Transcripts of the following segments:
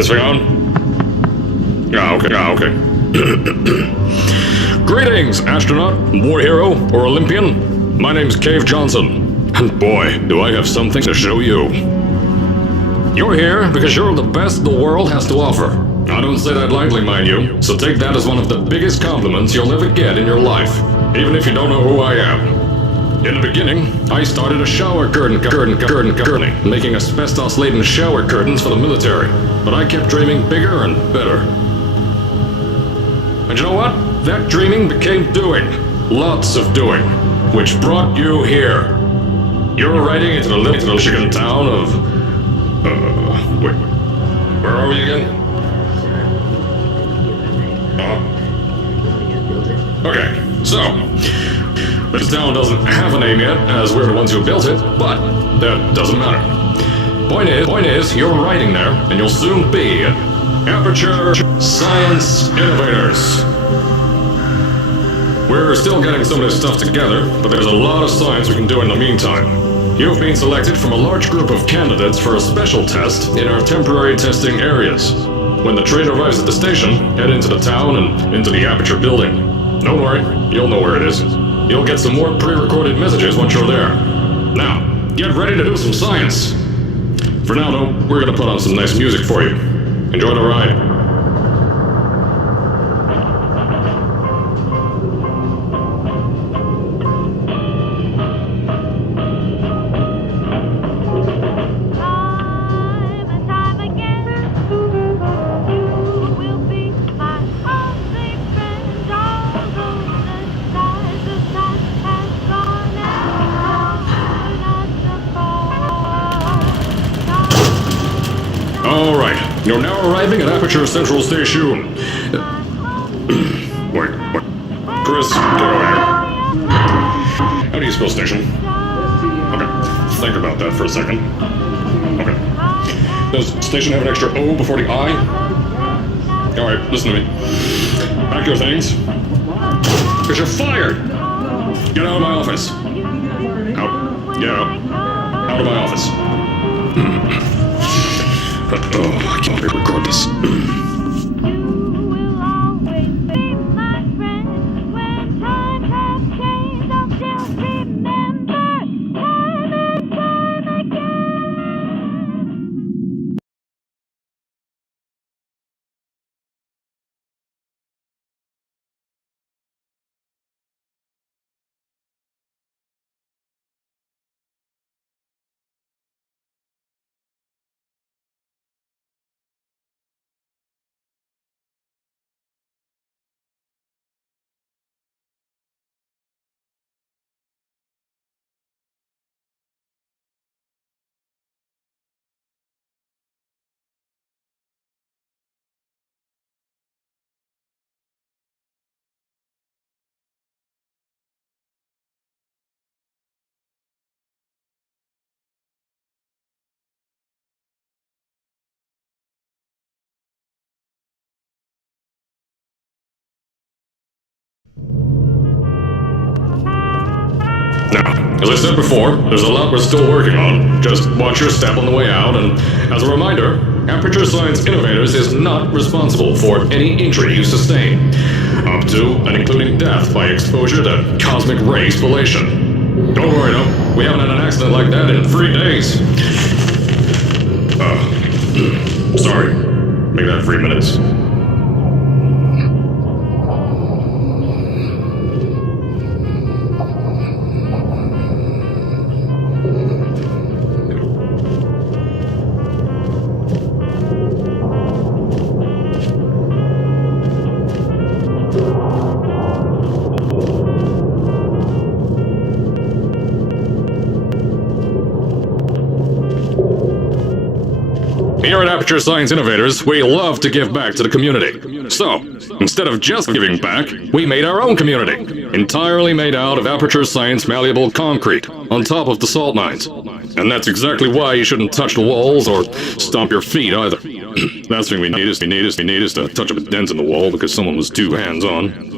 this thing on? Okay. Greetings, astronaut, war hero, or Olympian. My name's Cave Johnson, and boy, do I have something to show you. You're here because you're the best the world has to offer. I don't say that lightly, mind you, so take that as one of the biggest compliments you'll ever get in your life, even if you don't know who I am. In the beginning, I started a shower curtain, making asbestos-laden shower curtains for the military, but I kept dreaming bigger and better. And you know what? That dreaming became doing. Lots of doing. Which brought you here. You're riding into the little Michigan town of... wait. Where are we again? Okay, so... this town doesn't have a name yet, as we're the ones who built it, but that doesn't matter. Point is, you're riding there, and you'll soon be Aperture Science Innovators. We're still getting some of this stuff together, but there's a lot of science we can do in the meantime. You've been selected from a large group of candidates for a special test in our temporary testing areas. When the train arrives at the station, head into the town and into the Aperture building. Don't worry, you'll know where it is. You'll get some more pre-recorded messages once you're there. Now, get ready to do some science. For now, though, we're gonna put on some nice music for you. Enjoy the ride. You're now arriving at Aperture Central Station. Wait. Chris, get over here. How do you spell station? Okay, think about that for a second. Okay. Does station have an extra O before the I? Alright, listen to me. Pack your things. Because you're fired! Get out of my office. Out. Get out. Out of my office. Oh, I can't record this. As I said before, there's a lot we're still working on. Just watch your step on the way out, and as a reminder, Aperture Science Innovators is not responsible for any injury you sustain, up to and including death by exposure to cosmic ray spallation. Don't worry though, we haven't had an accident like that in 3 days. Sorry, make that 3 minutes. Here at Aperture Science Innovators, we love to give back to the community. So, instead of just giving back, we made our own community, entirely made out of Aperture Science malleable concrete, on top of the salt mines. And that's exactly why you shouldn't touch the walls or stomp your feet either. Last thing we need is to touch up a dent in the wall because someone was too hands-on.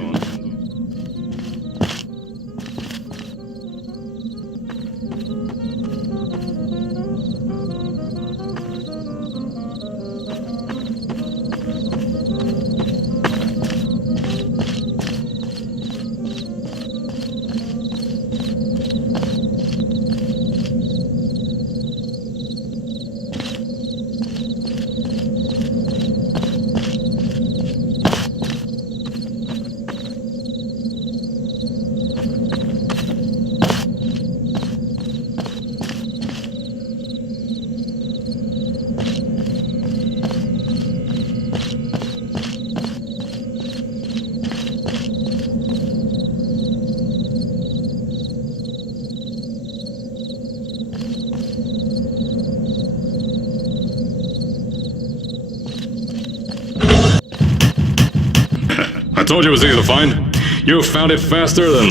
told you it was easy to find. You found it faster than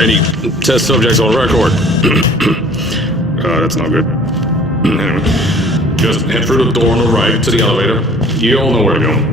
any test subjects on record. That's not good. Anyway, just head through the door on the right to the elevator. You all know where to go.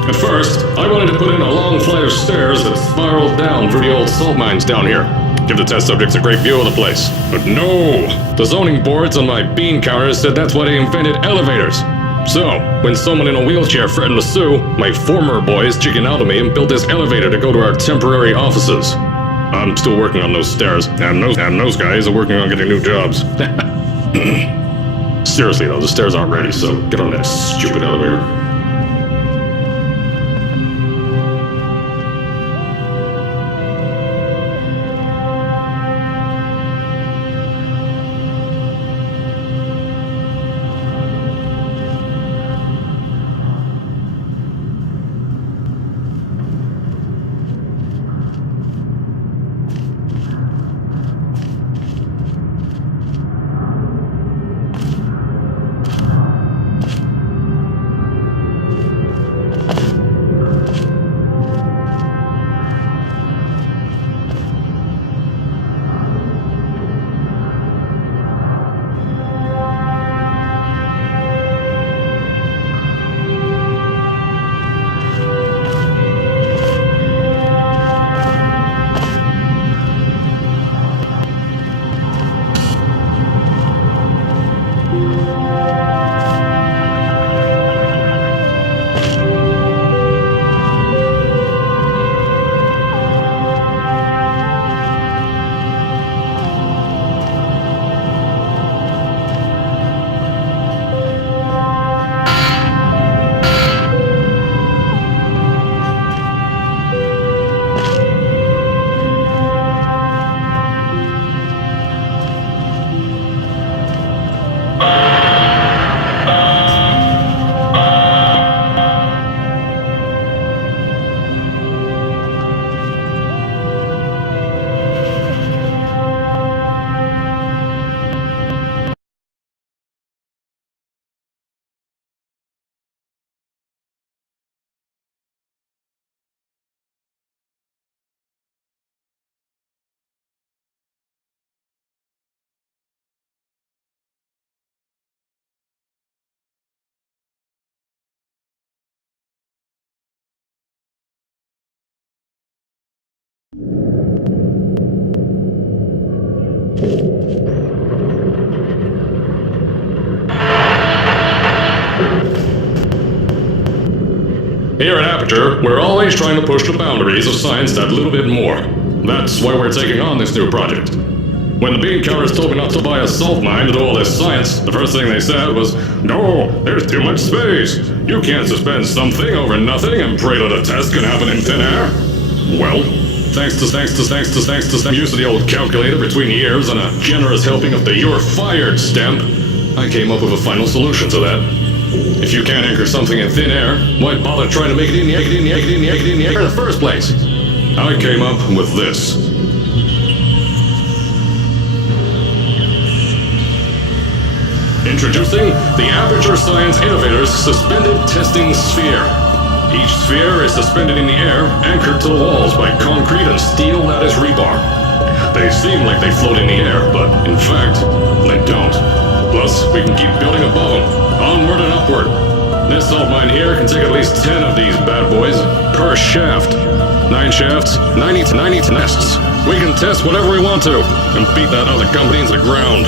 At first, I wanted to put in a long flight of stairs that spiraled down through the old salt mines down here. Give the test subjects a great view of the place. But no! The zoning boards on my bean counters said that's why they invented elevators. So, when someone in a wheelchair threatened to sue, my former boys chickened out of me and built this elevator to go to our temporary offices. I'm still working on those stairs, and those guys are working on getting new jobs. Seriously though, the stairs aren't ready, so get on that stupid elevator. Here at Aperture, we're always trying to push the boundaries of science that little bit more. That's why we're taking on this new project. When the bean counters told me not to buy a salt mine to do all this science, the first thing they said was, "No, there's too much space. You can't suspend something over nothing and pray that a test can happen in thin air." Well, thanks to some use of the old calculator between ears and a generous helping of the "you're fired" stamp, I came up with a final solution to that. If you can't anchor something in thin air, why bother trying to make it in the air in the first place? I came up with this. Introducing the Aperture Science Innovators Suspended Testing Sphere. Each sphere is suspended in the air, anchored to the walls by concrete and steel lattice rebar. They seem like they float in the air, but in fact, they don't. Plus, we can keep building above them, onward and upward. This salt mine here can take at least 10 of these bad boys per shaft. 9 shafts, 90 to nests. We can test whatever we want to and beat that other company into the ground.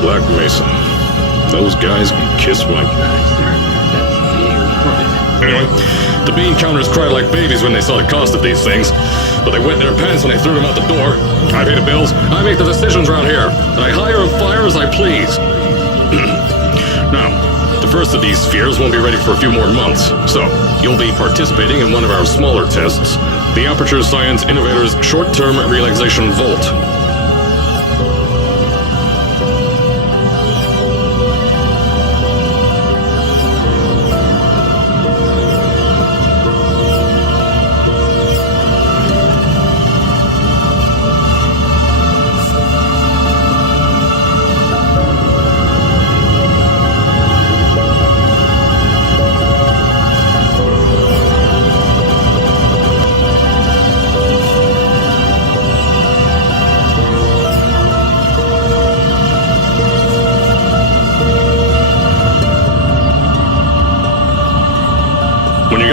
Black Mesa. Those guys can kiss my... Anyway, the bean counters cried like babies when they saw the cost of these things, but they wet their pants when they threw them out the door. I pay the bills, I make the decisions around here, and I hire and fire as I please. Now, the first of these spheres won't be ready for a few more months, so you'll be participating in one of our smaller tests, the Aperture Science Innovators Short-Term Relaxation Volt.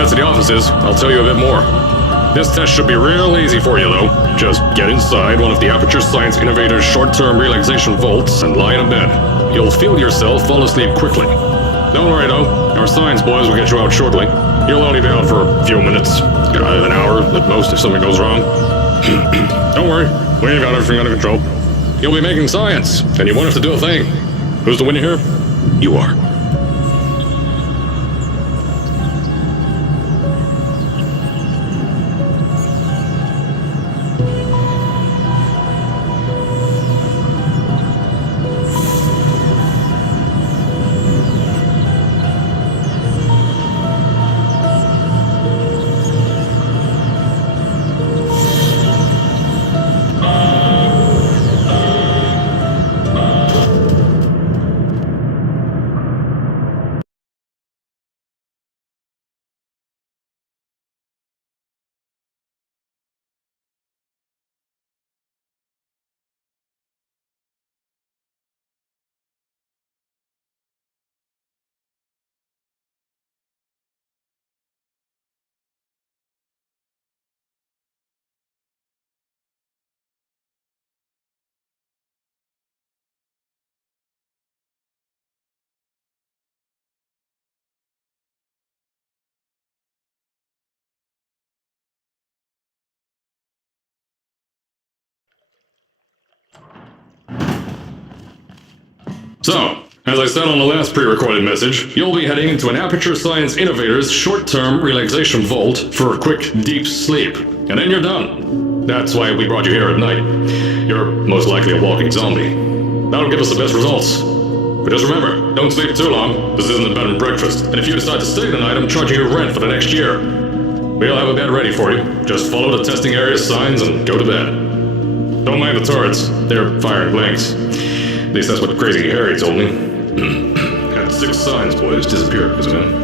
To the offices, I'll tell you a bit more. This test should be real easy for you, though. Just get inside one of the Aperture Science Innovators short-term relaxation vaults and lie in a bed. You'll feel yourself fall asleep quickly. Don't worry, though. Our science boys will get you out shortly. You'll only be out for a few minutes. An hour, at most, if something goes wrong. Don't worry. We've got everything under control. You'll be making science, and you won't have to do a thing. Who's the winner here? You are. So, as I said on the last pre-recorded message, you'll be heading into an Aperture Science Innovators short-term relaxation vault for a quick, deep sleep. And then you're done. That's why we brought you here at night. You're most likely a walking zombie. That'll give us the best results. But just remember, don't sleep too long. This isn't a bed and breakfast. And if you decide to stay tonight, I'm charging you rent for the next year. We'll have a bed ready for you. Just follow the testing area signs and go to bed. Don't mind the turrets. They're firing blanks. At least that's what Crazy Harry told me. Had 6 signs boys disappear because of him.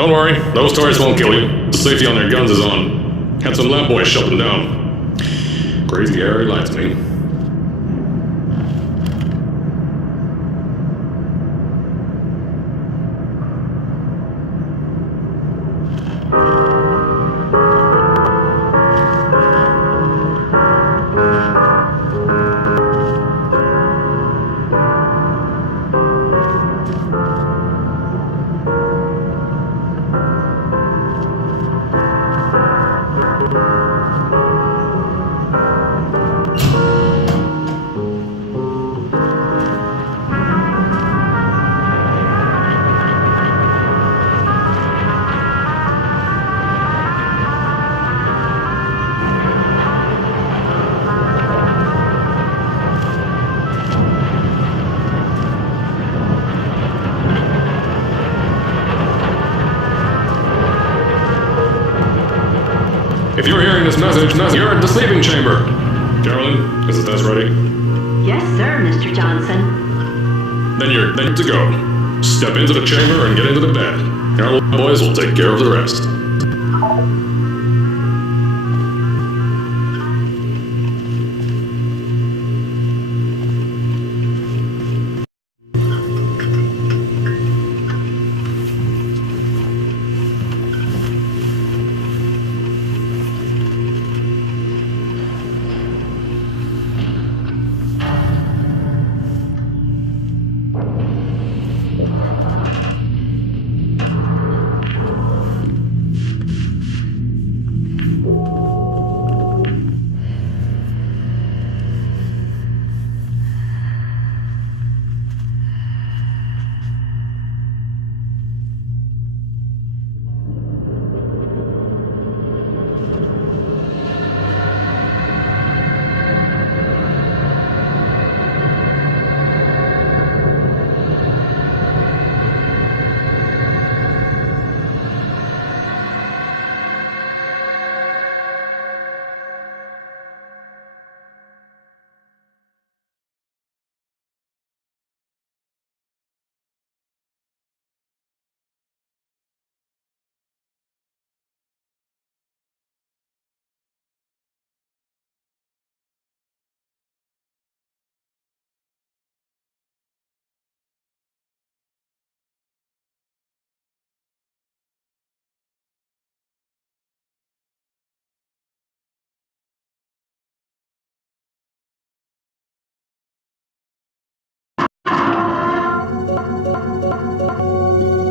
Don't worry, those turrets won't kill you. The safety on their guns is on. Had some lab boys shut them down. Crazy area lights me. If you're hearing this message, you're at the sleeping chamber. Carolyn, is the test ready? Yes, sir, Mr. Johnson. Then you're good to go. Step into the chamber and get into the bed. Our boys will take care of the rest.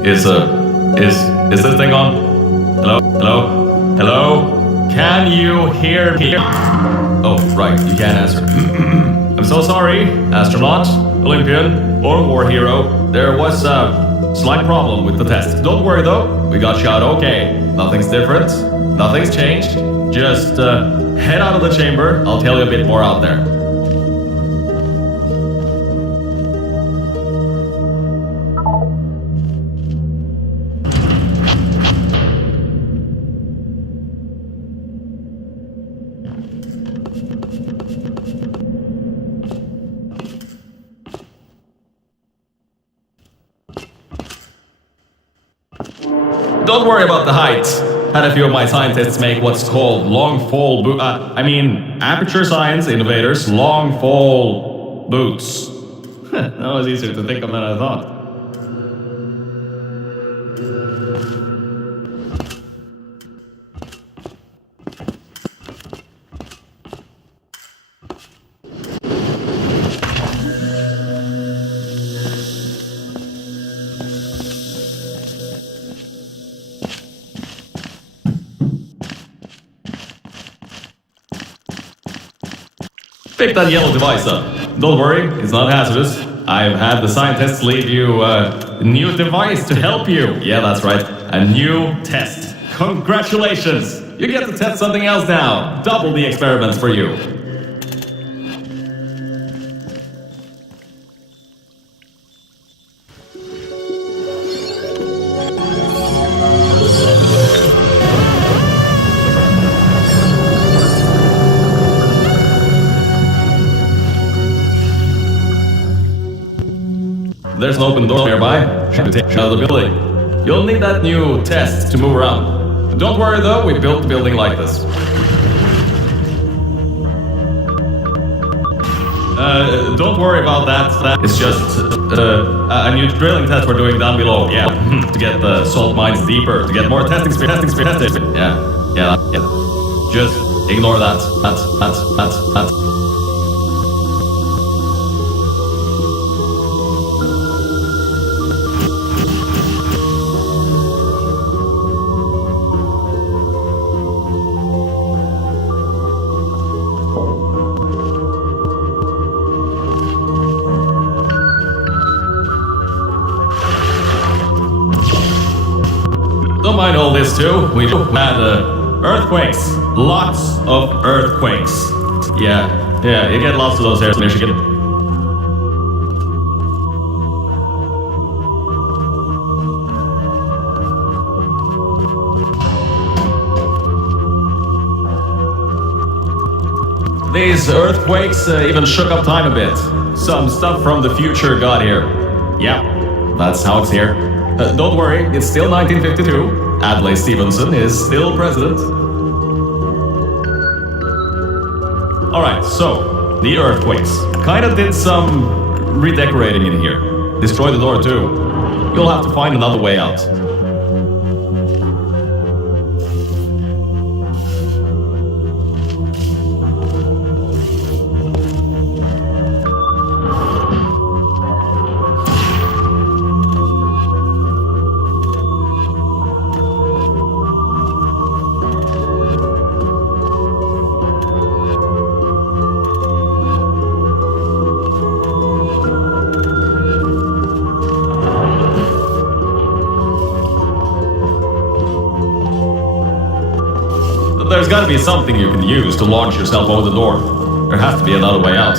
Is this thing on? Hello? Hello? Hello? Can you hear me? Oh, right, you can't answer. I'm so sorry, astronaut, Olympian, or war hero. There was a slight problem with the test. Don't worry though, we got shot okay. Nothing's different, nothing's changed. Just head out of the chamber, I'll tell you a bit more out there. Don't worry about the height. Had a few of my scientists make what's called long fall aperture science innovators long fall boots. That was easier to think of than I thought. Pick that yellow device up. Don't worry, it's not hazardous. I've had the scientists leave you a new device to help you. Yeah, that's right. A new test. Congratulations! You get to test something else now. Double the experiments for you. There's an open door nearby. Should take out of the building. You'll need that new test to move around. Don't worry though, we built the building like this. Don't worry about that. It's just a new drilling test we're doing down below. Yeah, to get the salt mines deeper, to get more testing speed. Yeah. Just ignore that. That. Don't mind all this too. We've had earthquakes. Lots of earthquakes. Yeah, you get lots of those here in Michigan. These earthquakes even shook up time a bit. Some stuff from the future got here. Yeah, that's how it's here. Don't worry, it's still 1952. Adlai Stevenson is still president. Alright, so, the earthquakes. Kinda did some redecorating in here. Destroyed the door too. You'll have to find another way out. There's gotta be something you can use to launch yourself over the door. There has to be another way out.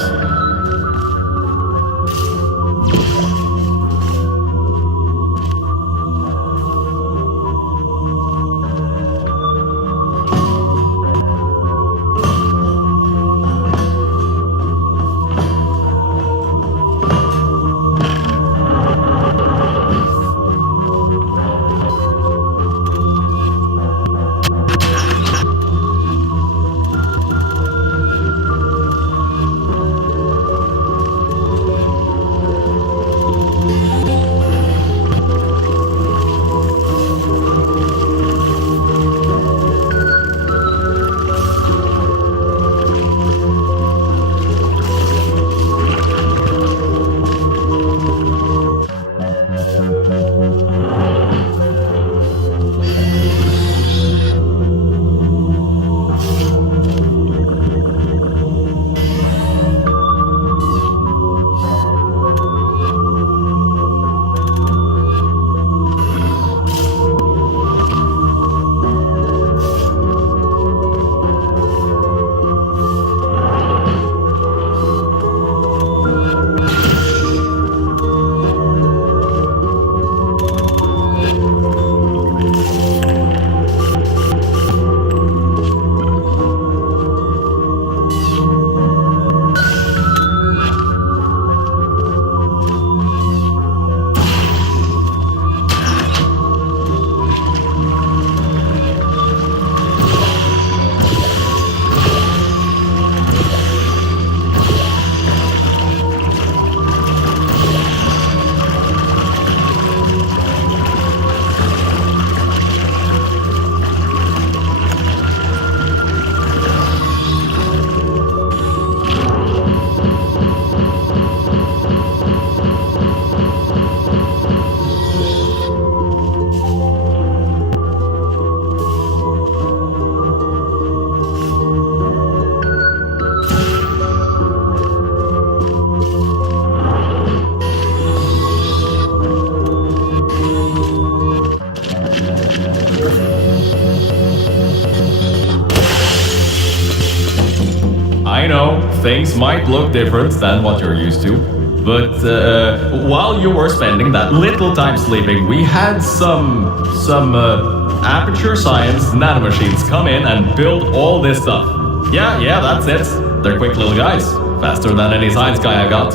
I know, things might look different than what you're used to, but while you were spending that little time sleeping, we had some aperture science nanomachines come in and build all this stuff. Yeah, that's it. They're quick little guys. Faster than any science guy I got.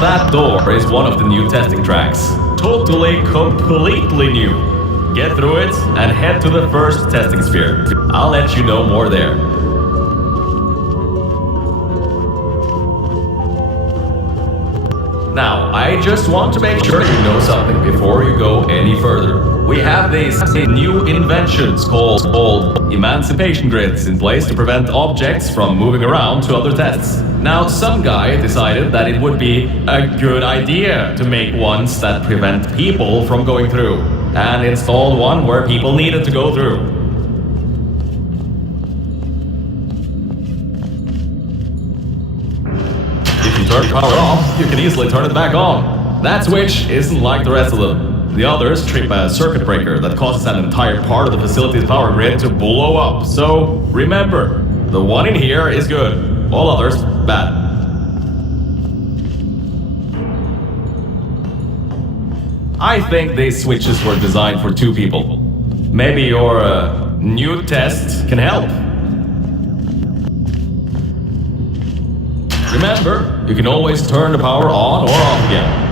that door is one of the new testing tracks. Totally, completely new. Get through it and head to the first testing sphere. I'll let you know more there. Now, I just want to make sure you know something before you go any further. We have these new inventions called emancipation grids in place to prevent objects from moving around to other tests. Now, some guy decided that it would be a good idea to make ones that prevent people from going through, and installed one where people needed to go through. Turn the power off, you can easily turn it back on. That switch isn't like the rest of them. The others trip a circuit breaker that causes an entire part of the facility's power grid to blow up. So remember, the one in here is good, all others bad. I think these switches were designed for two people. Maybe your new test can help. Remember, you can always turn the power on or off again.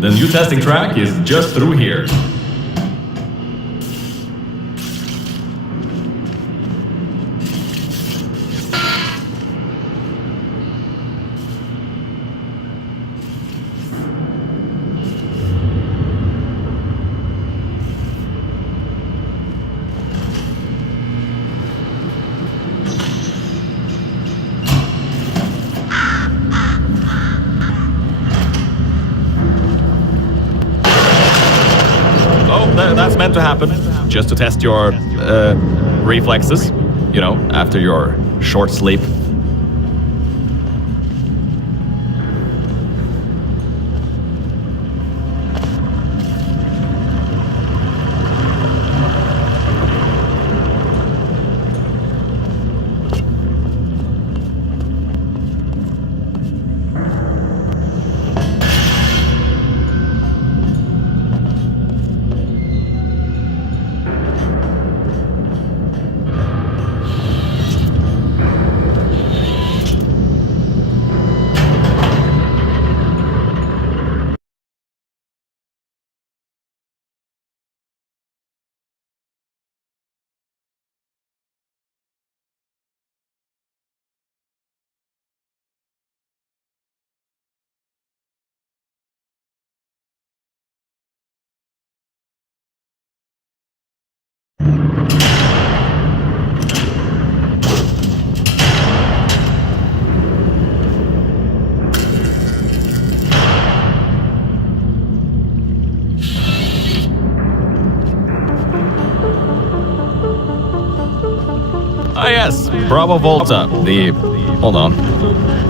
The new testing track is just through here. That's meant to happen, just to test your reflexes, you know, after your short sleep. Bravo Volta, the... Hold on.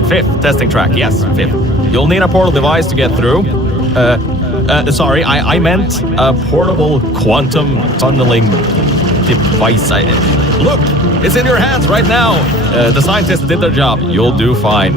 5th testing track, yes, 5th. You'll need a portal device to get through. Sorry, I meant a portable quantum tunneling device. Look, it's in your hands right now. The scientists did their job. You'll do fine.